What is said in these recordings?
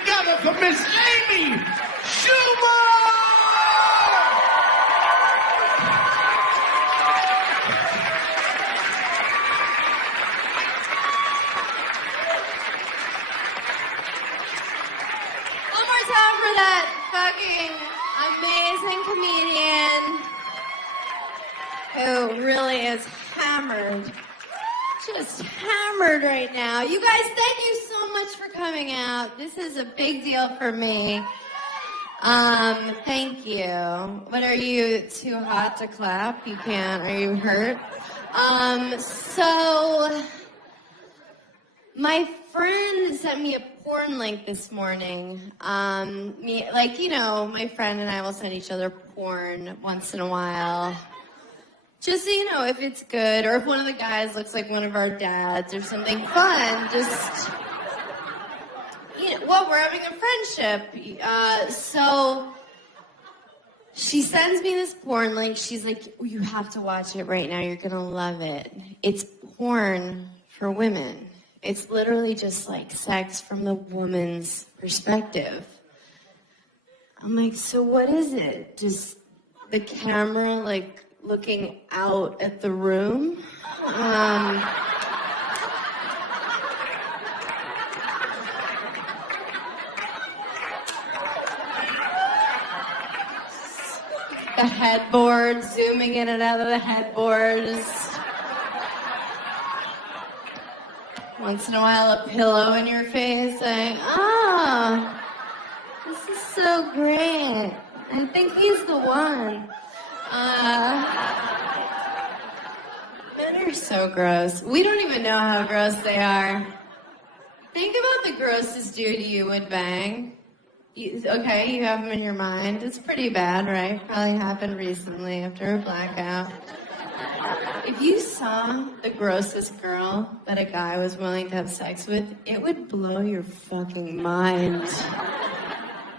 together for Miss Amy Schumer! One more time for that fucking amazing comedian who really is hammered. Just hammered right now. You guys, thank you so much for coming out. This is a big deal for me. Thank you. What, are you too hot to clap? You can't. Are you hurt? So my friend sent me a porn link this morning. My friend and I will send each other porn once in a while. Just so you know, if it's good, or if one of the guys looks like one of our dads or something fun, just, we're having a friendship. So she sends me this porn link. She's like, you have to watch it right now. You're going to love it. It's porn for women. It's literally just like sex from the woman's perspective. I'm like, so what is it? Just the camera, like, looking out at the room. The headboard, zooming in and out of the headboards. Once in a while, a pillow in your face, saying, this is so great. I think he's the one. Men are so gross. We don't even know how gross they are. Think about the grossest dude you would bang. You have him in your mind. It's pretty bad, right? Probably happened recently after a blackout. If you saw the grossest girl that a guy was willing to have sex with, it would blow your fucking mind.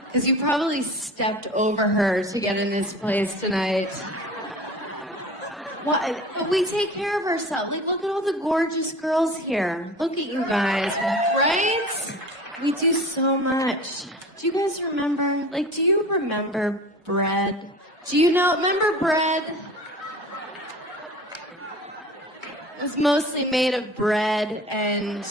Because you probably stepped over her to get in this place tonight. What? But we take care of ourselves. Like, look at all the gorgeous girls here. Look at you guys, right? We do so much. Do you guys remember? Like, do you remember bread? Remember bread? It was mostly made of bread, and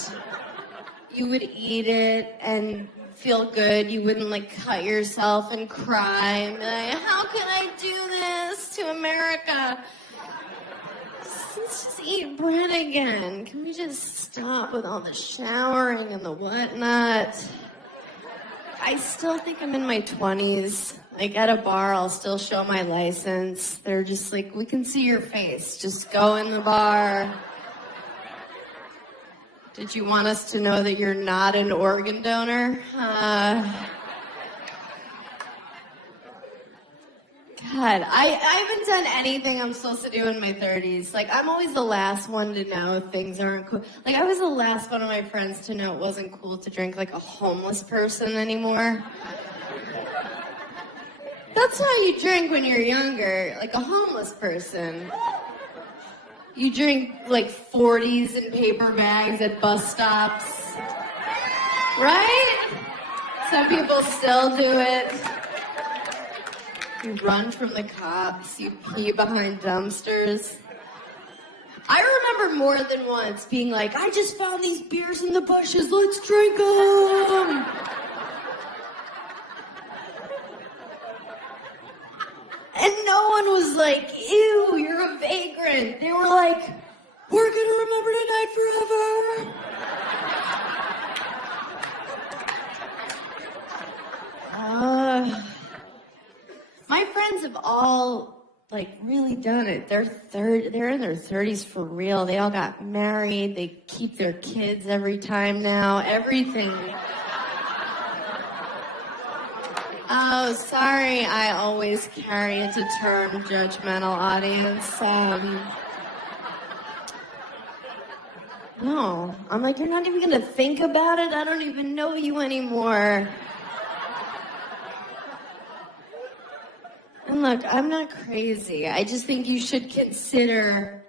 you would eat it and feel good. You wouldn't like cut yourself and cry and be like, how can I do this to America? Let's just eat bread again. Can we just stop with all the showering and the whatnot? I still think I'm in my 20s. Like at a bar, I'll still show my license. They're just like, we can see your face. Just go in the bar. Did you want us to know that you're not an organ donor? God, I haven't done anything I'm supposed to do in my 30s. Like, I'm always the last one to know if things aren't cool. Like, I was the last one of my friends to know it wasn't cool to drink like a homeless person anymore. That's how you drink when you're younger, like a homeless person. You drink like 40s in paper bags at bus stops. Right? Some people still do it. You run from the cops, you pee behind dumpsters. I remember more than once being like, I just found these beers in the bushes, let's drink them! And no one was like, ew, you're a vagrant. They were like, we're gonna remember tonight forever. My friends have all like really done it. They're in their 30s for real. They all got married. They keep their kids every time now. Everything. Oh, sorry, I always carry it to term judgmental audience. No, I'm like, you're not even gonna think about it? I don't even know you anymore. And look, I'm not crazy. I just think you should consider,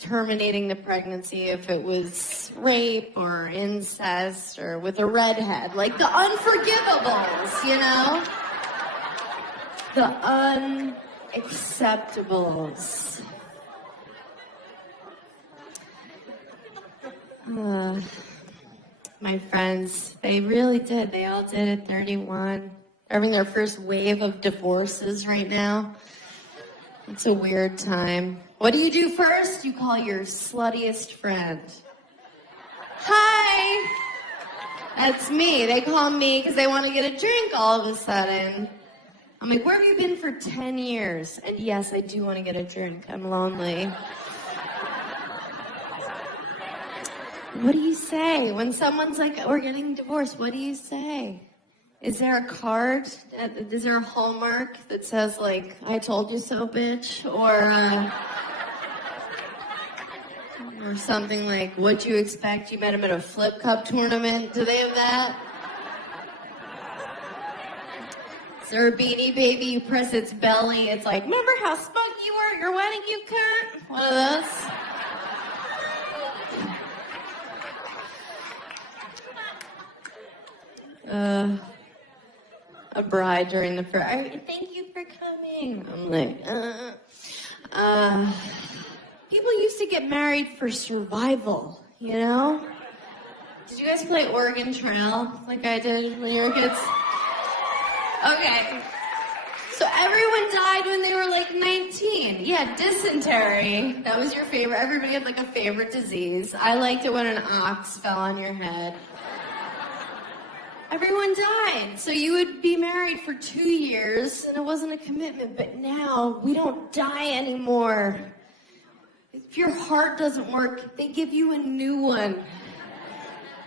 terminating the pregnancy if it was rape or incest or with a redhead. Like the unforgivables, you know? The unacceptables. My friends, they really did. They all did at 31. They're having their first wave of divorces right now. It's a weird time. What do you do first? You call your sluttiest friend. Hi! That's me. They call me because they want to get a drink all of a sudden. I'm like, where have you been for 10 years? And yes, I do want to get a drink. I'm lonely. What do you say when someone's like, we're getting divorced? What do you say? Is there a card? Is there a hallmark that says, like, I told you so, bitch? Or something like, what'd you expect? You met him at a flip cup tournament? Do they have that? Is there a Beanie Baby? You press its belly. It's like, remember how spunky you were at your wedding, you cunt? One of those. A bride during the prayer. Thank you for coming. I'm like, people used to get married for survival, you know? Did you guys play Oregon Trail like I did when you were kids? Okay. So everyone died when they were like 19. Yeah, dysentery. That was your favorite. Everybody had like a favorite disease. I liked it when an ox fell on your head. Everyone died. So you would be married for 2 years, and it wasn't a commitment. But now, we don't die anymore. If your heart doesn't work, they give you a new one.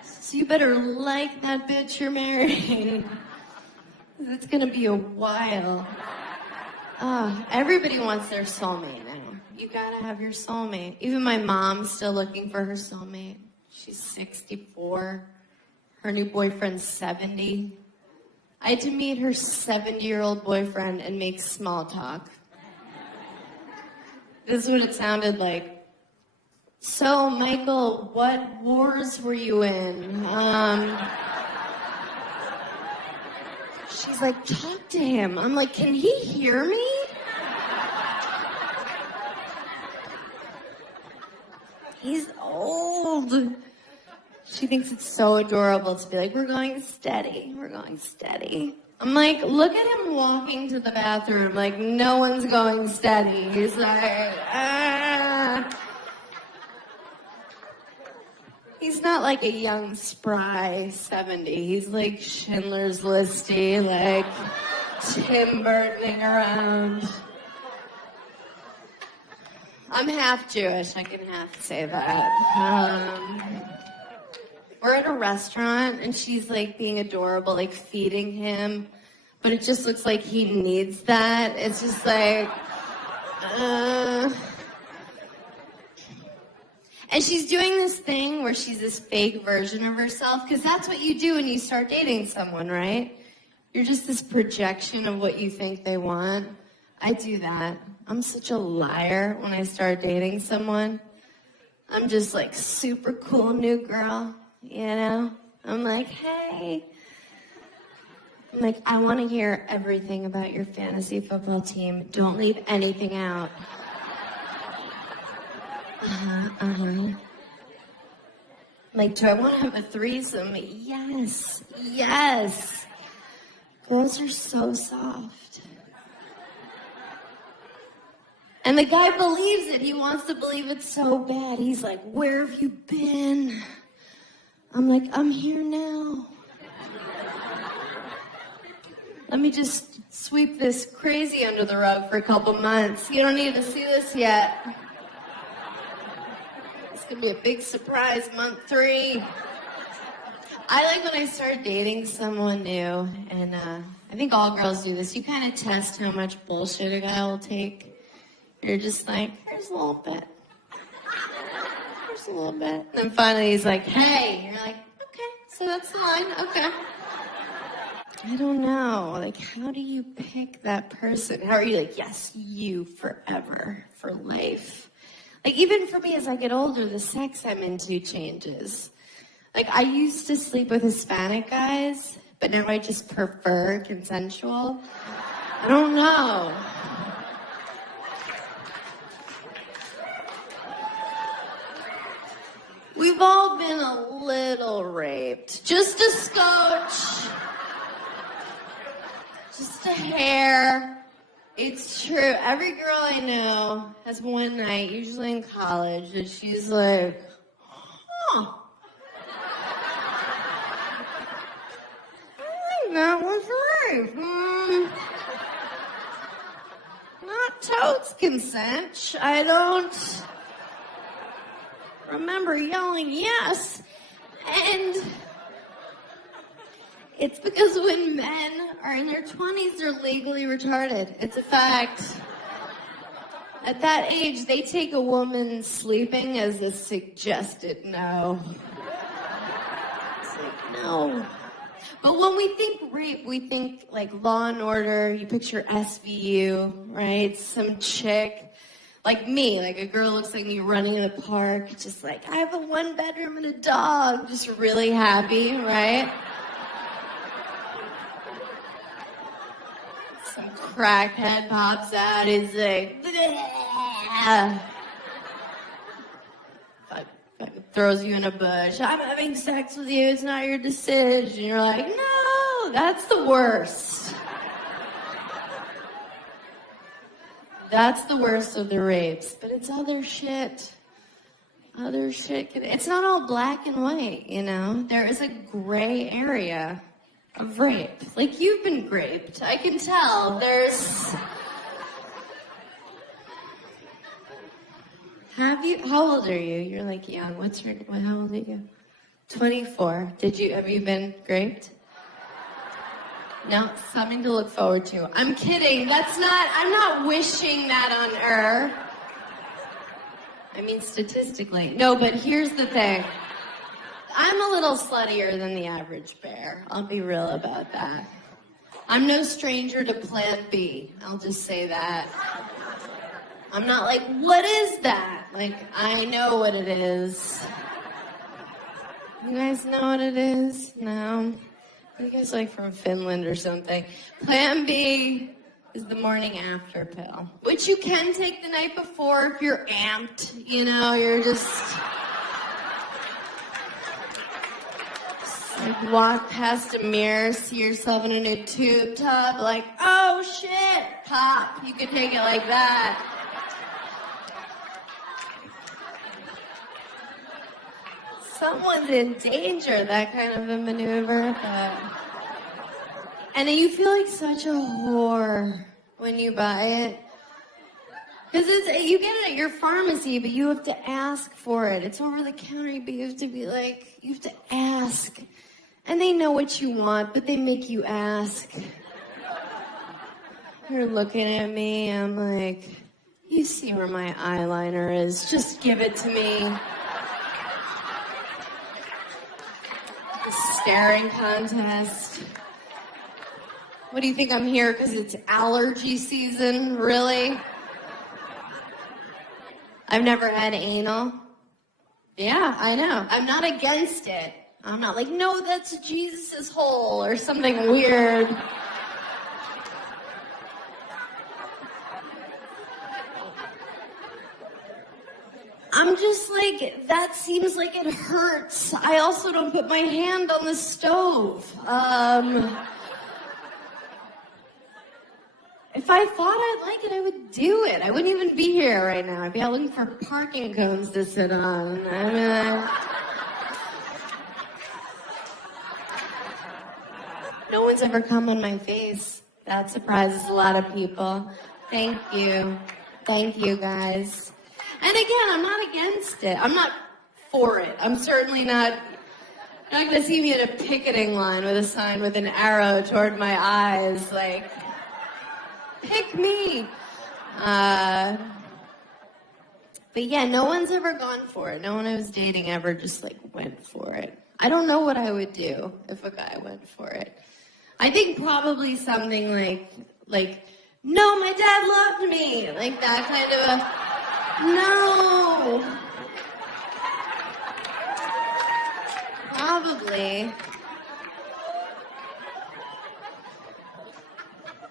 So you better like that bitch you're marrying. It's going to be a while. Everybody wants their soulmate now. You got to have your soulmate. Even my mom's still looking for her soulmate. She's 64. Her new boyfriend's 70. I had to meet her 70-year-old boyfriend and make small talk. This is what it sounded like. So, Michael, what wars were you in? She's like, talk to him. I'm like, can he hear me? He's old. She thinks it's so adorable to be like, we're going steady. We're going steady. I'm like, look at him walking to the bathroom. Like, no one's going steady. He's like, He's not like a young, spry 70. He's like Schindler's Listy, like Tim Burtoning around. I'm half Jewish. I can half say that. We're at a restaurant, and she's, like, being adorable, like, feeding him. But it just looks like he needs that. It's just like, And she's doing this thing where she's this fake version of herself, because that's what you do when you start dating someone, right? You're just this projection of what you think they want. I do that. I'm such a liar when I start dating someone. I'm just, like, super cool new girl. You know? I'm like, hey. I'm like, I want to hear everything about your fantasy football team. Don't leave anything out. I'm like, do I want to have a threesome? Yes. Yes. Girls are so soft. And the guy believes it. He wants to believe it so bad. He's like, where have you been? I'm like, I'm here now. Let me just sweep this crazy under the rug for a couple months. You don't need to see this yet. It's going to be a big surprise, month 3. I like when I start dating someone new, and I think all girls do this. You kind of test how much bullshit a guy will take. You're just like, here's a little bit. A little bit. And then finally he's like, hey. You're like, okay, so that's the line. Okay. I don't know. Like, how do you pick that person? How are you like, yes, you forever, for life? Like, even for me, as I get older, the sex I'm into changes. Like, I used to sleep with Hispanic guys, but now I just prefer consensual. I don't know. We've all been a little raped. Just a scotch. Just a hair. It's true. Every girl I know has one night, usually in college, that she's like, huh. I think that was rape. Not totes consent. I don't remember yelling yes. And it's because when men are in their 20s, they're legally retarded. It's a fact. At that age, they take a woman sleeping as a suggested no. It's like, no. But when we think rape, we think like Law and Order. You picture SVU, right? Some chick. Like me, like a girl looks like me running in the park, just like, I have a 1-bedroom and a dog, just really happy, right? Some crackhead pops out, he's like, throws you in a bush. I'm having sex with you, it's not your decision. You're like, no, that's the worst. That's the worst of the rapes, but it's other shit. Other shit. It's not all black and white, you know? There is a gray area of rape. Like, you've been raped. I can tell. Have you? How old are you? You're like young. How old are you? 24. Have you been raped? No, something to look forward to. I'm kidding. I'm not wishing that on her. I mean, statistically. No, but here's the thing. I'm a little sluttier than the average bear. I'll be real about that. I'm no stranger to Plan B. I'll just say that. I'm not like, what is that? Like, I know what it is. You guys know what it is? No? You guys like from Finland or something. Plan B is the morning after pill, which you can take the night before if you're amped, you know, you're just like walk past a mirror, see yourself in a new tube top, like, oh shit, pop. You could take it like that. Someone's in danger, that kind of a maneuver. And you feel like such a whore when you buy it. Because you get it at your pharmacy, but you have to ask for it. It's over the counter, but you have to ask. And they know what you want, but they make you ask. You're looking at me, I'm like, you see where my eyeliner is, just give it to me. Staring contest. What do you think, I'm here because it's allergy season? Really? I've never had anal. Yeah, I know. I'm not against it. I'm not like, no, that's Jesus' hole or something weird. I'm just like, that seems like it hurts. I also don't put my hand on the stove. If I thought I'd like it, I would do it. I wouldn't even be here right now. I'd be out looking for parking cones to sit on. No one's ever come on my face. That surprises a lot of people. Thank you. Thank you, guys. And again, I'm not against it. I'm not for it. I'm certainly not. You're not going to see me in a picketing line with a sign with an arrow toward my eyes, like, pick me. But yeah, no one's ever gone for it. No one I was dating ever just like went for it. I don't know what I would do if a guy went for it. I think probably something like, no, my dad loved me. Like that kind of a, no, know. Probably.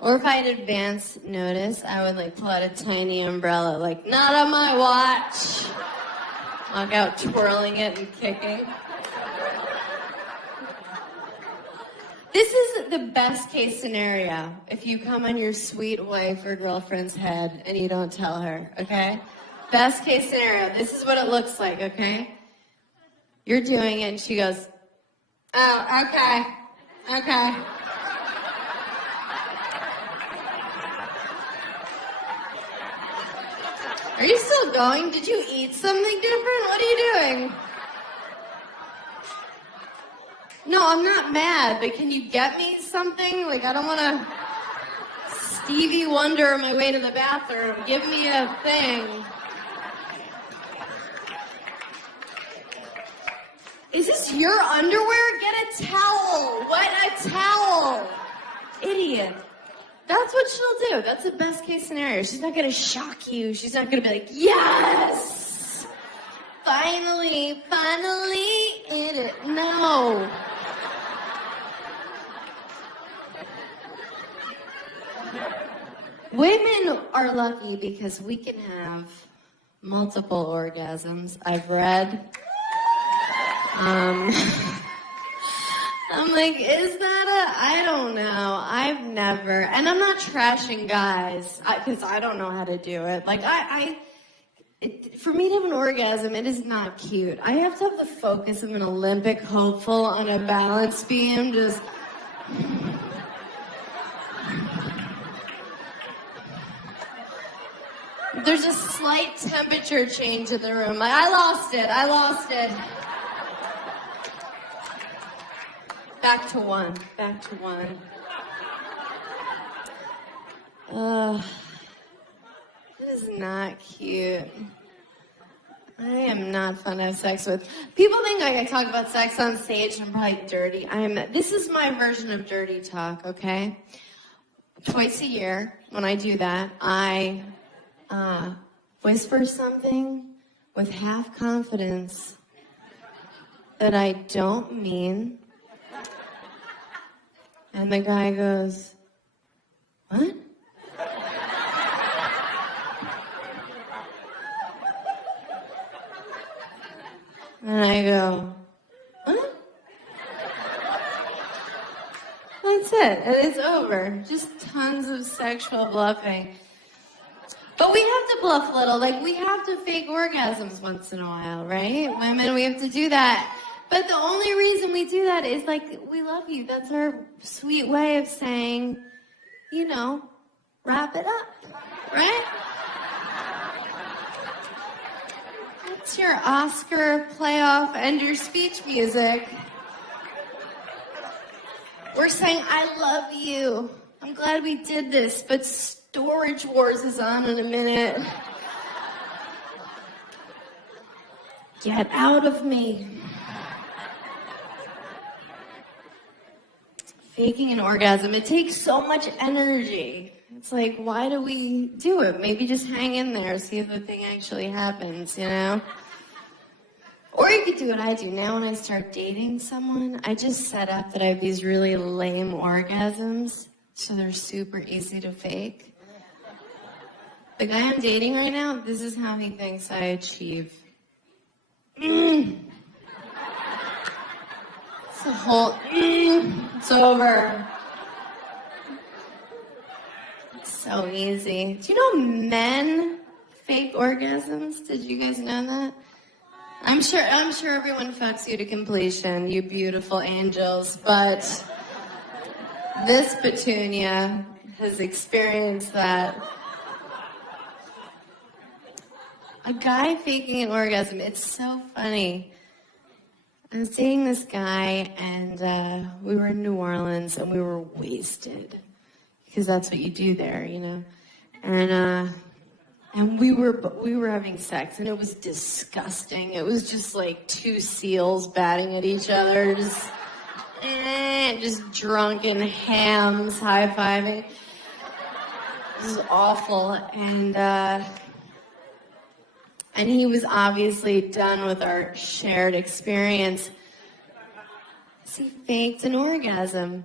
Or if I had advance notice, I would like pull out a tiny umbrella, like, not on my watch. Walk out twirling it and kicking. This is the best case scenario if you come on your sweet wife or girlfriend's head and you don't tell her, okay? Best case scenario, this is what it looks like, okay? You're doing it and she goes, oh, okay. Are you still going? Did you eat something different? What are you doing? No, I'm not mad, but can you get me something? Like, I don't want to Stevie Wonder on my way to the bathroom. Give me a thing. Is this your underwear? Get a towel. Wet a towel. Idiot. That's what she'll do. That's the best case scenario. She's not going to shock you. She's not going to be like, yes! Finally in it. No. Women are lucky because we can have multiple orgasms. I've read. I'm like, is that I don't know. I've never, and I'm not trashing guys, because I don't know how to do it. Like, for me to have an orgasm, it is not cute. I have to have the focus of an Olympic hopeful on a balance beam, just... There's a slight temperature change in the room. Like, I lost it. Back to one. This is not cute. I am not fun to have sex with. People think like I talk about sex on stage and I'm probably dirty. This is my version of dirty talk, okay? Twice a year, when I do that, I whisper something with half confidence that I don't mean. And the guy goes, what? And I go, what? That's it. And it's over. Just tons of sexual bluffing. But we have to bluff a little. Like, we have to fake orgasms once in a while, right? Women, we have to do that. But the only reason we do that is, like, we love you. That's our sweet way of saying, you know, wrap it up, right? That's your Oscar playoff end your speech music. We're saying, I love you. I'm glad we did this, but Storage Wars is on in a minute. Get out of me. Faking an orgasm, it takes so much energy. It's like, why do we do it? Maybe just hang in there, see if the thing actually happens, you know? Or you could do what I do. Now when I start dating someone, I just set up that I have these really lame orgasms, so they're super easy to fake. The guy I'm dating right now, this is how he thinks I achieve. It's a whole, it's over. It's so easy. Do you know men fake orgasms? Did you guys know that? I'm sure everyone fucks you to completion, you beautiful angels, but this Petunia has experienced that. A guy faking an orgasm, it's so funny. I was dating this guy, and we were in New Orleans, and we were wasted, because that's what you do there, you know. And we were having sex, and it was disgusting. It was just like two seals batting at each other, just drunken hams high-fiving. This is awful, and And he was obviously done with our shared experience. So he faked an orgasm.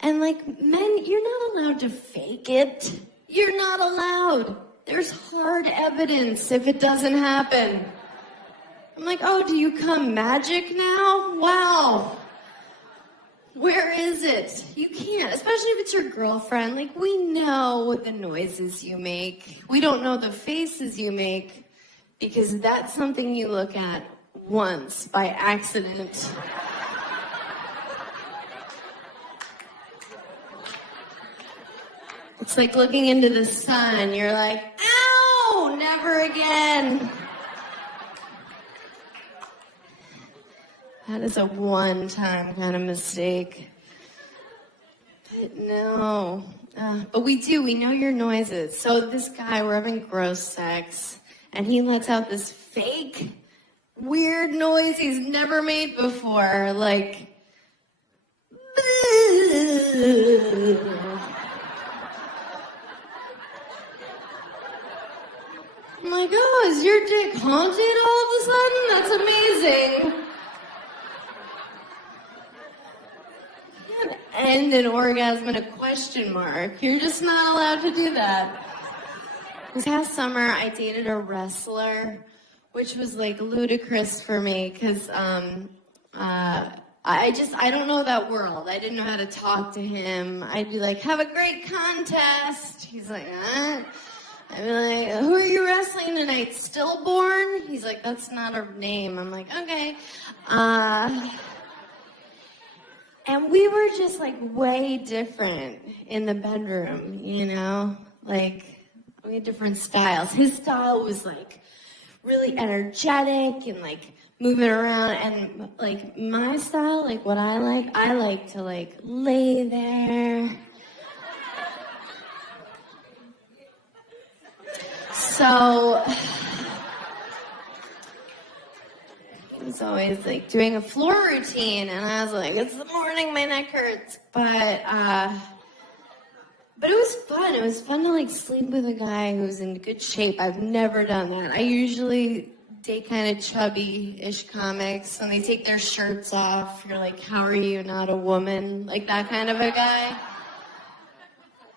And like, men, you're not allowed to fake it. You're not allowed. There's hard evidence if it doesn't happen. I'm like, oh, do you come magic now? Wow. Where is it? You can't, especially if it's your girlfriend. Like, we know the noises you make. We don't know the faces you make because that's something you look at once by accident. It's like looking into the sun. You're like, ow, never again. That is a one-time kind of mistake. But no. But we know your noises. So this guy, we're having gross sex, and he lets out this fake, weird noise he's never made before. Like, I'm like, oh, is your dick haunted all of a sudden? That's amazing. You can't end an orgasm in a question mark. You're just not allowed to do that. This past summer, I dated a wrestler, which was like ludicrous for me because I don't know that world. I didn't know how to talk to him. I'd be like, have a great contest. He's like, I'd be like, who are you wrestling tonight? Stillborn? He's like, that's not a name. I'm like, okay. And we were just like way different in the bedroom, you know? Like, we had different styles. His style was like really energetic and like moving around. And like my style, like what I like to like lay there. So he was always like doing a floor routine, and I was like, it's the morning, my neck hurts. But it was fun. It was fun to like sleep with a guy who was in good shape. I've never done that. I usually date kind of chubby-ish comics, and they take their shirts off. You're like, how are you not a woman? Like that kind of a guy.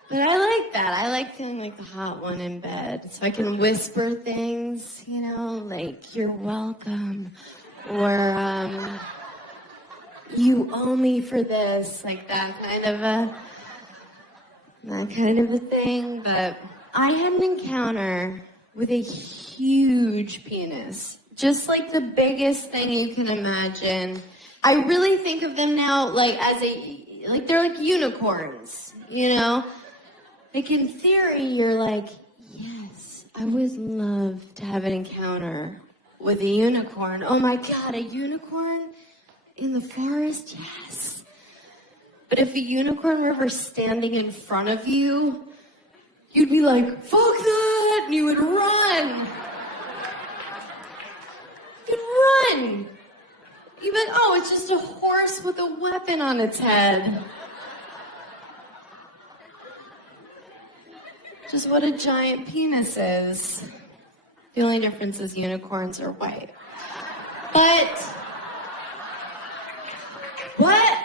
But I like that. I like feeling like the hot one in bed. So I can whisper things, you know, like, you're welcome. Or, you owe me for this. Like that kind of a thing. But I had an encounter with a huge penis. Just like the biggest thing you can imagine. I really think of them now like they're like unicorns, you know? Like in theory, you're like, yes, I would love to have an encounter with a unicorn. Oh my God, a unicorn in the forest? Yes. But if a unicorn were ever standing in front of you, you'd be like, fuck that, and you would run. You'd run. You'd be like, oh, it's just a horse with a weapon on its head. Just what a giant penis is. The only difference is unicorns are white. But, what?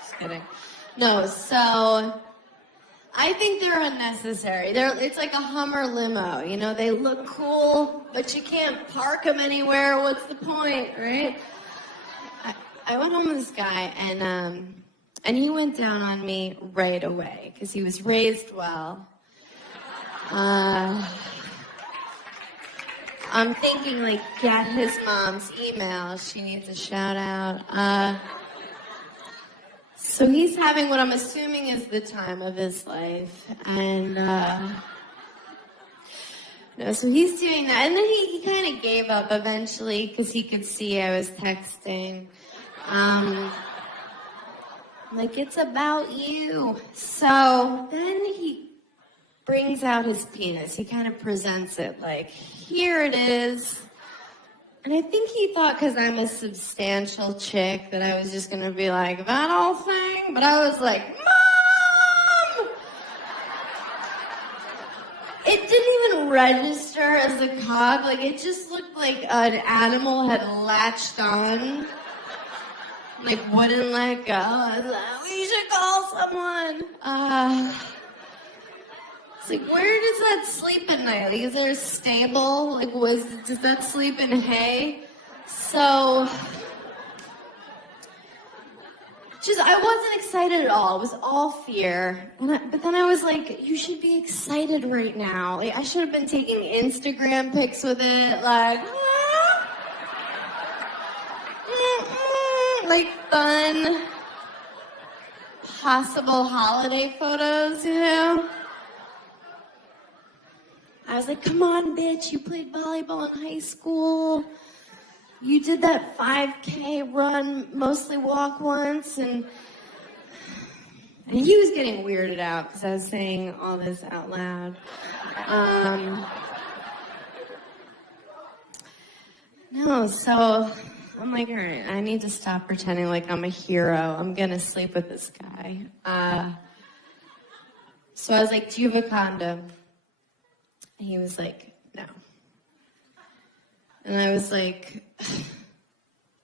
Just kidding. No, so, I think they're unnecessary. It's like a Hummer limo, you know? They look cool, but you can't park them anywhere. What's the point, right? I went home with this guy, and he went down on me right away because he was raised well. I'm thinking, like, get his mom's email. She needs a shout out. So he's having what I'm assuming is the time of his life. And, no, so he's doing that. And then he kind of gave up eventually because he could see I was texting. Like, it's about you. So then he brings out his penis. He kind of presents it like, here it is. And I think he thought because I'm a substantial chick that I was just going to be like, that old thing? But I was like, Mom! It didn't even register as a cop. Like, it just looked like an animal had latched on. Like, wouldn't let go. I was like, we should call someone. It's like, where does that sleep at night? Like, is there a stable? Like, does that sleep in hay? So, I wasn't excited at all. It was all fear. But then I was like, you should be excited right now. Like, I should have been taking Instagram pics with it. Like, like fun, possible holiday photos, you know? I was like, come on, bitch, you played volleyball in high school. You did that 5K run, mostly walk once, and he was getting weirded out because I was saying all this out loud. No, so I'm like, all right, I need to stop pretending like I'm a hero. I'm going to sleep with this guy. So I was like, do you have a condom? And he was like, no. And I was like,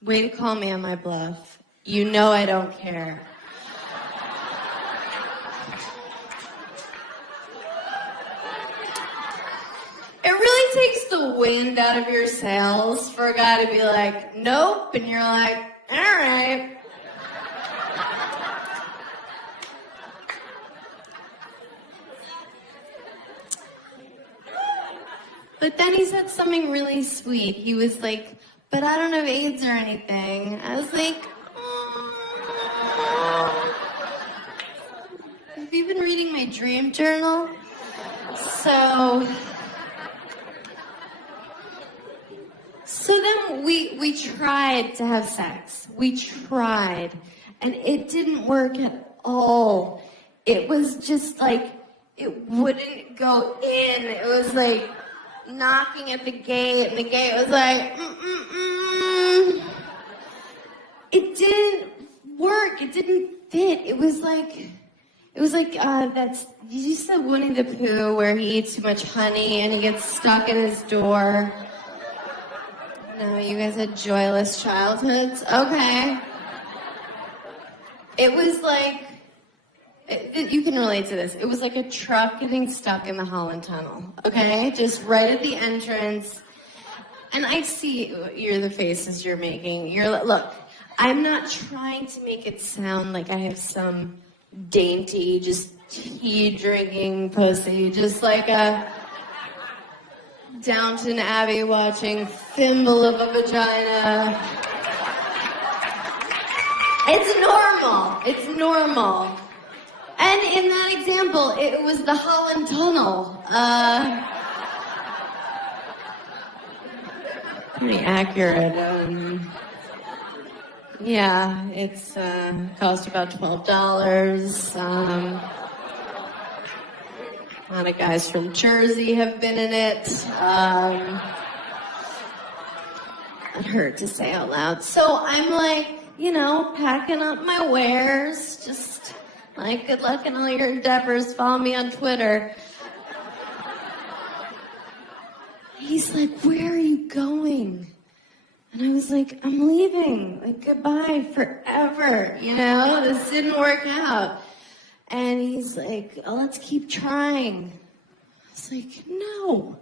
way to call me on my bluff. You know I don't care. It really takes the wind out of your sails for a guy to be like, nope, and you're like, all right. But then he said something really sweet. He was like, but I don't have AIDS or anything. I was like, have you been reading my dream journal? So then we tried to have sex. We tried. And it didn't work at all. It was just like, it wouldn't go in. It was like knocking at the gate, and the gate was like, It didn't work. It didn't fit. It was like did you see Winnie the Pooh where he eats too much honey and he gets stuck in his door? No, you guys had joyless childhoods? Okay. It was like, you can relate to this. It was like a truck getting stuck in the Holland Tunnel, okay? Just right at the entrance. And I see the faces you're making. Look, I'm not trying to make it sound like I have some dainty, just tea-drinking pussy, just like a Downton Abbey watching thimble of a vagina. It's normal. It's normal. And in that example, it was the Holland Tunnel. Pretty accurate. Yeah, it's cost about $12. A lot of guys from Jersey have been in it. It hurt to say out loud. So I'm like, packing up my wares, just like, good luck in all your endeavors. Follow me on Twitter. He's like, where are you going? And I was like, I'm leaving. Like, goodbye forever. This didn't work out. And he's like, oh, let's keep trying. I was like, no.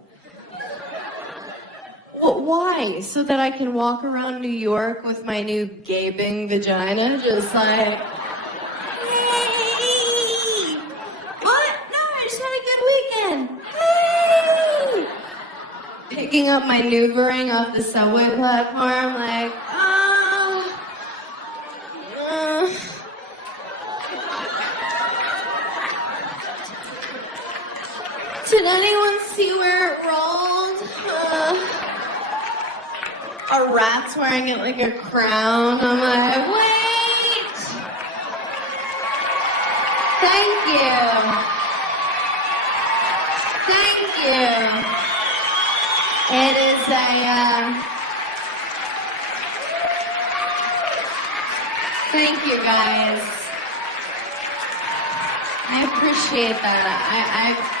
Well, why? So that I can walk around New York with my new gaping vagina, just like, hey! What? No, I just had a good weekend. Hey! Picking up my Noovering off the subway platform, like, Did anyone see where it rolled? A rat's wearing it like a crown. I'm like, wait! Thank you. Thank you. It is thank you, guys. I appreciate that.